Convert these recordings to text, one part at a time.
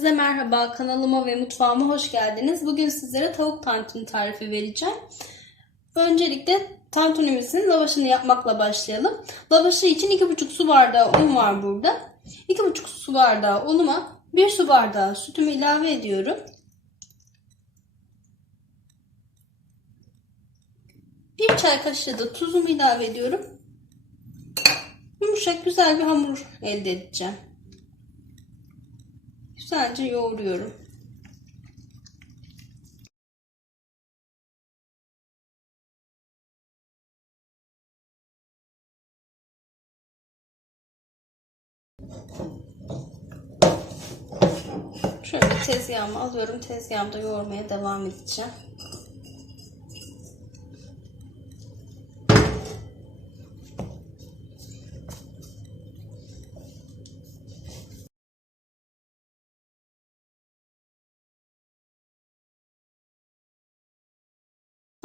Hepinize merhaba. Kanalıma ve mutfağıma hoş geldiniz. Bugün sizlere tavuk tantuni tarifi vereceğim. Öncelikle tantunimizin lavaşını yapmakla başlayalım. Lavaşı için 2,5 su bardağı un var burada. 2,5 su bardağı unuma 1 su bardağı sütümü ilave ediyorum. Bir çay kaşığı da tuzumu ilave ediyorum. Yumuşak güzel bir hamur elde edeceğim. Güzelce yoğuruyorum. Şöyle tezgahımı alıyorum. Tezgahımda yoğurmaya devam edeceğim.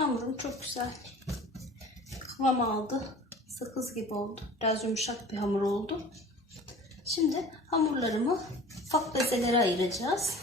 Hamurum çok güzel kıvam aldı. Sakız gibi oldu. Biraz yumuşak bir hamur oldu. Şimdi hamurlarımı ufak bezelere ayıracağız.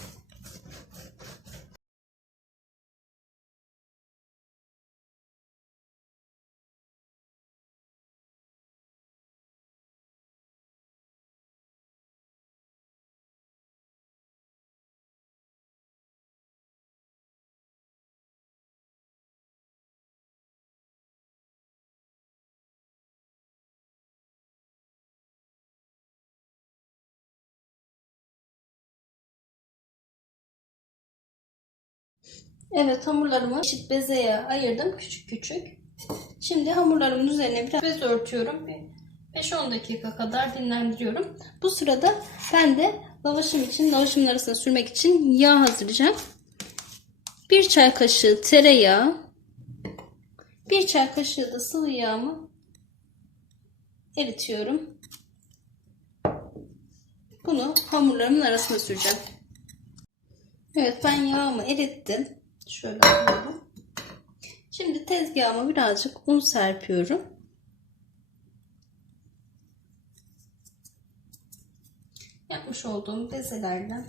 Evet hamurlarımı eşit bezeye ayırdım küçük küçük. Şimdi hamurlarımın üzerine biraz bez örtüyorum. 5-10 dakika kadar dinlendiriyorum. Bu sırada ben de lavaşım için, lavaşımın arasına sürmek için yağ hazırlayacağım. 1 çay kaşığı tereyağı, 1 çay kaşığı da sıvı yağımı eritiyorum. Bunu hamurlarımın arasına süreceğim. Evet ben yağımı erittim. Şöyle alıyorum. Şimdi tezgahıma birazcık un serpiyorum. Yapmış olduğum bezelerden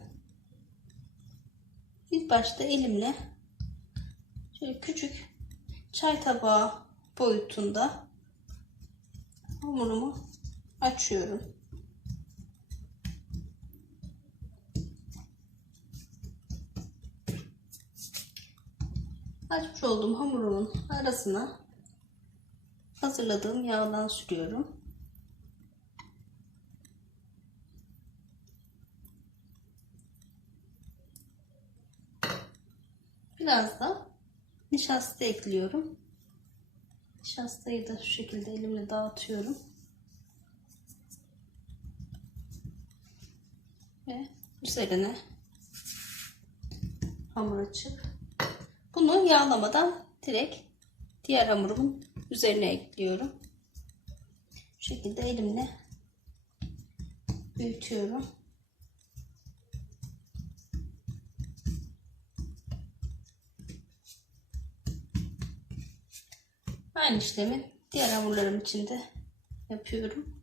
ilk başta elimle şöyle küçük çay tabağı boyutunda hamurumu açıyorum. Açmış olduğum hamurumun arasına hazırladığım yağdan sürüyorum. Biraz da nişasta ekliyorum. Nişastayı da şu şekilde elimle dağıtıyorum. Ve üzerine hamur açıp bunu yağlamadan direkt diğer hamurumun üzerine ekliyorum. Bu şekilde elimle büyütüyorum. Aynı işlemi diğer hamurlarım için de yapıyorum.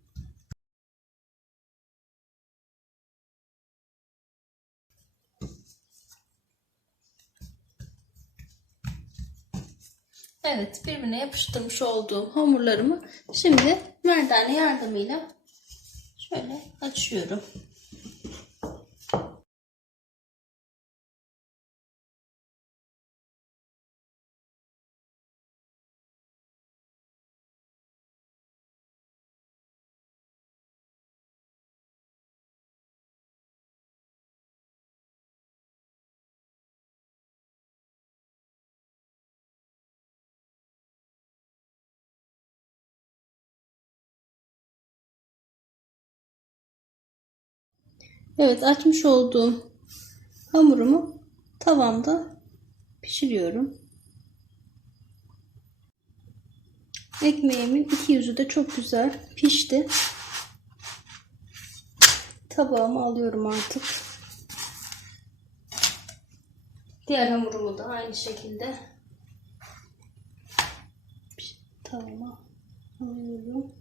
Evet birbirine yapıştırmış olduğum hamurlarımı şimdi merdane yardımıyla şöyle açıyorum. Evet açmış olduğum hamurumu tavamda pişiriyorum. Ekmeğimin iki yüzü de çok güzel pişti. Tabağıma alıyorum artık. Diğer hamurumu da aynı şekilde tavama alıyorum.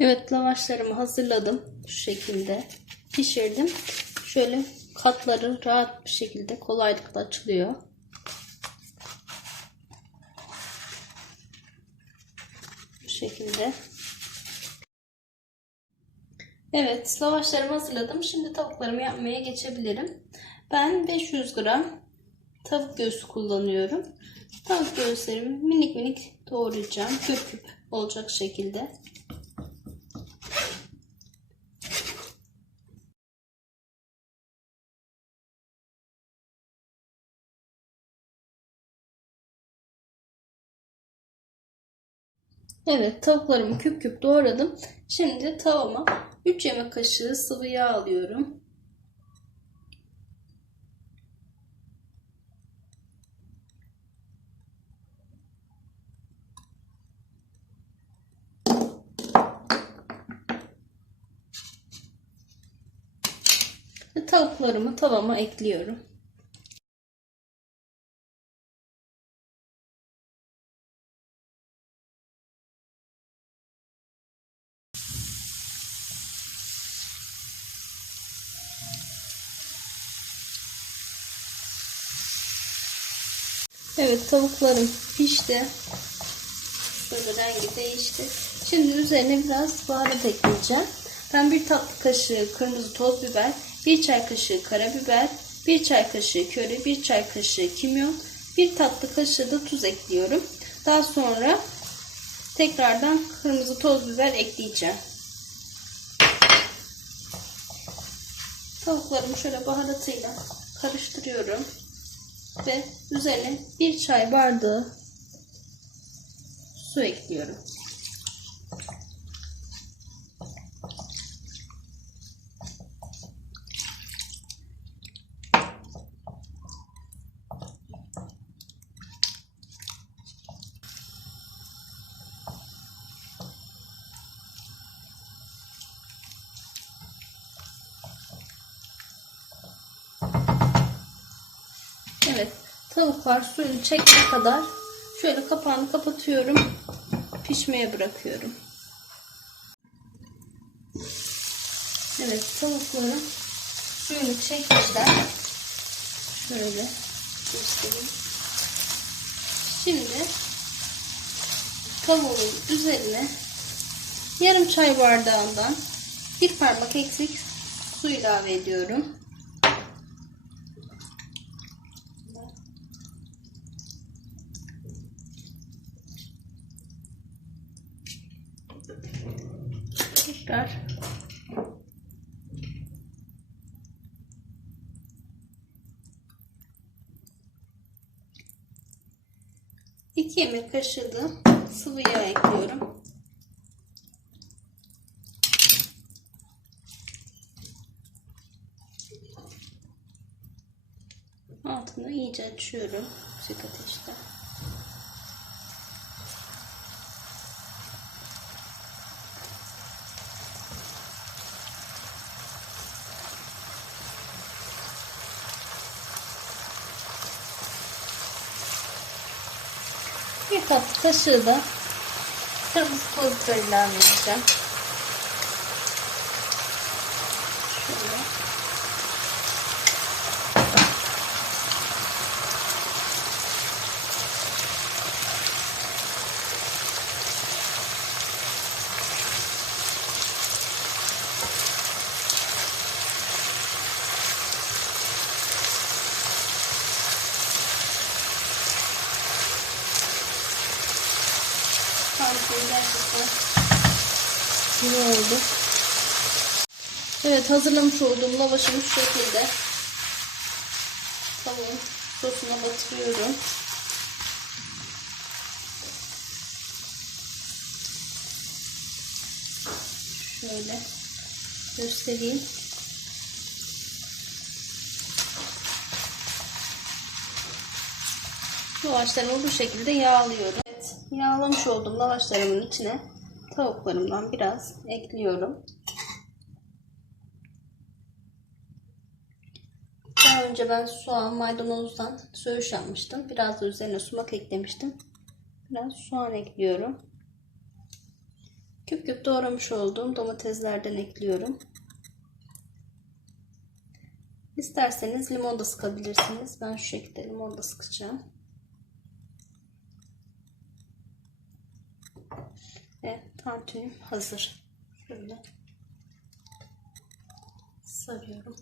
Evet lavaşlarımı hazırladım. Şu şekilde pişirdim. Şöyle katları rahat bir şekilde kolaylıkla açılıyor. Bu şekilde. Evet lavaşlarımı hazırladım. Şimdi tavuklarımı yapmaya geçebilirim. Ben 500 gram tavuk göğsü kullanıyorum. Tavuk göğüslerimi minik minik doğrayacağım. Küp küp olacak şekilde. Evet tavuklarımı küp küp doğradım. Şimdi tavama 3 yemek kaşığı sıvı yağ alıyorum. Ve tavuklarımı tavama ekliyorum. Evet tavuklarım pişti. Böyle rengi değişti. Şimdi üzerine biraz baharat ekleyeceğim. Ben bir tatlı kaşığı kırmızı toz biber, bir çay kaşığı karabiber, bir çay kaşığı köri, bir çay kaşığı kimyon, bir tatlı kaşığı da tuz ekliyorum. Daha sonra tekrardan kırmızı toz biber ekleyeceğim. Tavuklarımı şöyle baharatıyla karıştırıyorum ve üzerine bir çay bardağı su ekliyorum. Evet. Tavuklar suyunu çekene kadar şöyle kapağını kapatıyorum. Pişmeye bırakıyorum. Evet tavukların suyunu çekmişler. Şöyle göstereyim. Şimdi tavuğun üzerine yarım çay bardağından bir parmak eksik su ilave ediyorum. Tekrar iki yemek kaşığı da sıvı yağ ekliyorum. Altını iyice açıyorum yüksek ateşte. Bir tatlı kaşığı da kırmızı toz biber. Şöyle. Tantuni gerçekten iyi oldu. Evet hazırlamış olduğum lavaşımı şu şekilde tavuğun sosuna batırıyorum. Şöyle göstereyim. Lavaşlarımı bu şekilde yağlıyorum. Evet, yağlamış olduğum lavaşlarımın içine tavuklarımdan biraz ekliyorum. Daha önce ben soğan, maydanozdan söğüş yapmıştım. Biraz da üzerine sumak eklemiştim. Biraz soğan ekliyorum. Küp küp doğramış olduğum domateslerden ekliyorum. İsterseniz limon da sıkabilirsiniz. Ben şu şekilde limon da sıkacağım. Ve tantunim hazır. Şöyle sarıyorum.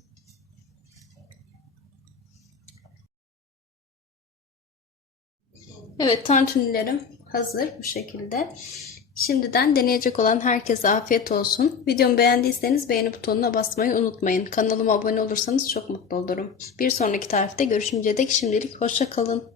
Evet tantunilerim hazır bu şekilde. Şimdiden deneyecek olan herkese afiyet olsun. Videomu beğendiyseniz beğeni butonuna basmayı unutmayın. Kanalıma abone olursanız çok mutlu olurum. Bir sonraki tarifte görüşünceye dek şimdilik hoşça kalın.